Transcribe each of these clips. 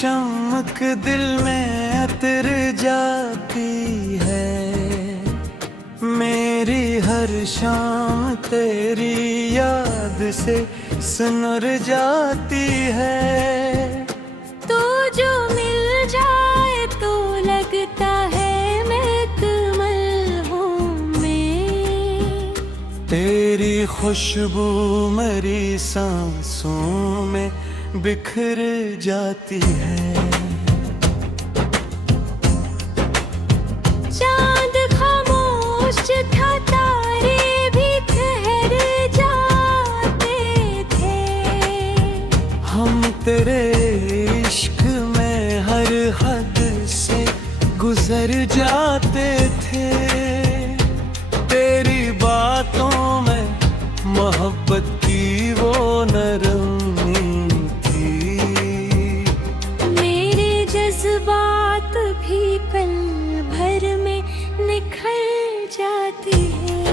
चमक दिल में अतर जाती है। मेरी हर शाम तेरी याद से सुनर जाती है। तो जो मिल जाए तो लगता है मैं कमल हूँ मैं। तेरी खुशबू मेरी सांसों में बिखर जाती है। चांद खामोश था, तारे भी ठहर जाते थे। हम तेरे इश्क में हर हद से गुजर जाते थे। तेरी बातों में मोहब्बत की वो नरमी थी। मेरे जज्बात भी पल भर में निखर जाते हैं।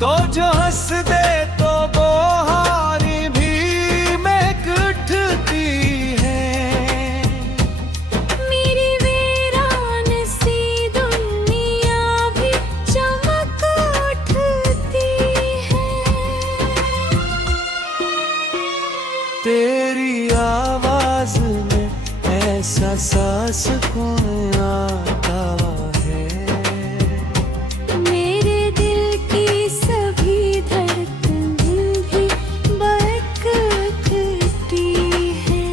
तो जो हंस दे तो वो हारी भी महक उठती है। मेरी वीरान सी दुनिया भी चमक उठती है। तेरी आवाज में ऐसा सांस कौन आता है। मेरे दिल की सभी धड़कन भी बहक उठती है।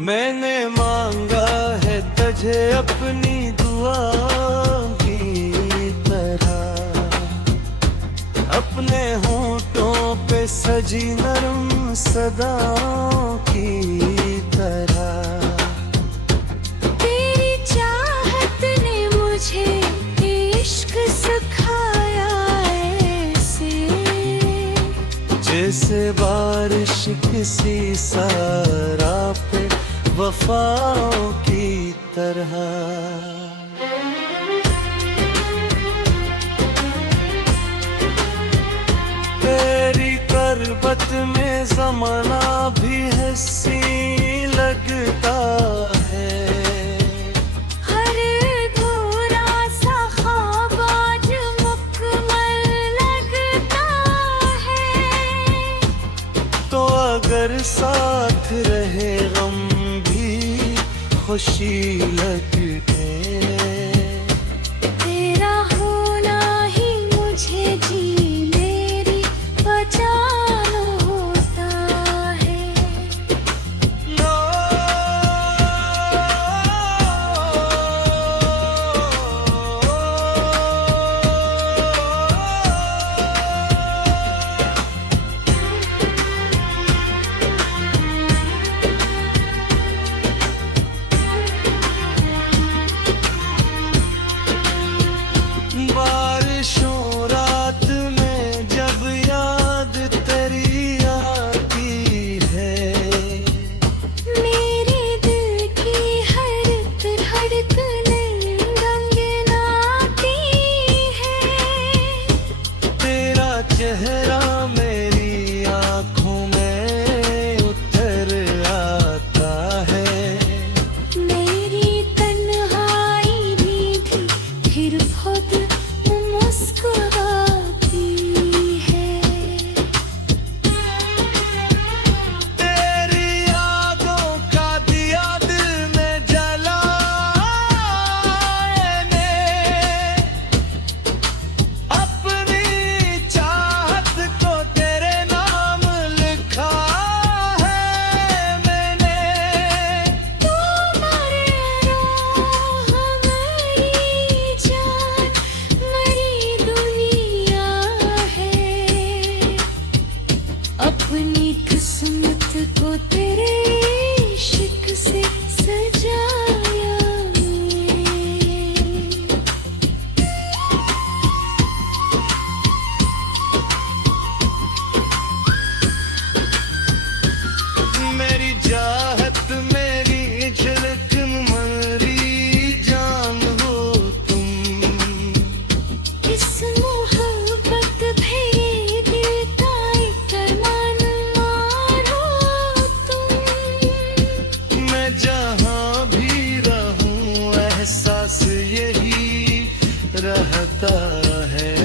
मैंने मांगा है तुझे अपनी दुआ की तरह। अपने होंठों पे सजी नरम सदाओं की तरह। तेरी चाहत ने मुझे इश्क सिखाया ऐसे, जैसे बारिश किसी सारा पे वफाओं की तरह। तेरी करबत में जमाना भी हंसी लगता है। हर अधूरा सा ख्वाब आज मुकम्मल लगता है। तो अगर साथ रहे गम भी खुशी लगते। तेरा होना ही मुझे जीने की पहचान होता है। बारिशों रात में जब याद तेरी आती है। मेरे दिल की हर धड़कन गुनगुनाती है। तेरा चेहरा मेरी आंखों में उतर आता है। मेरी तन्हाई भी फिर खुद मुस्कुराती है। तेरी यादों का दिया दिल में जलाने। अपनी चाहत को तेरे नाम लिखा है मैंने। तू मरे राह मेरी जान, मेरी दुनिया रहता है।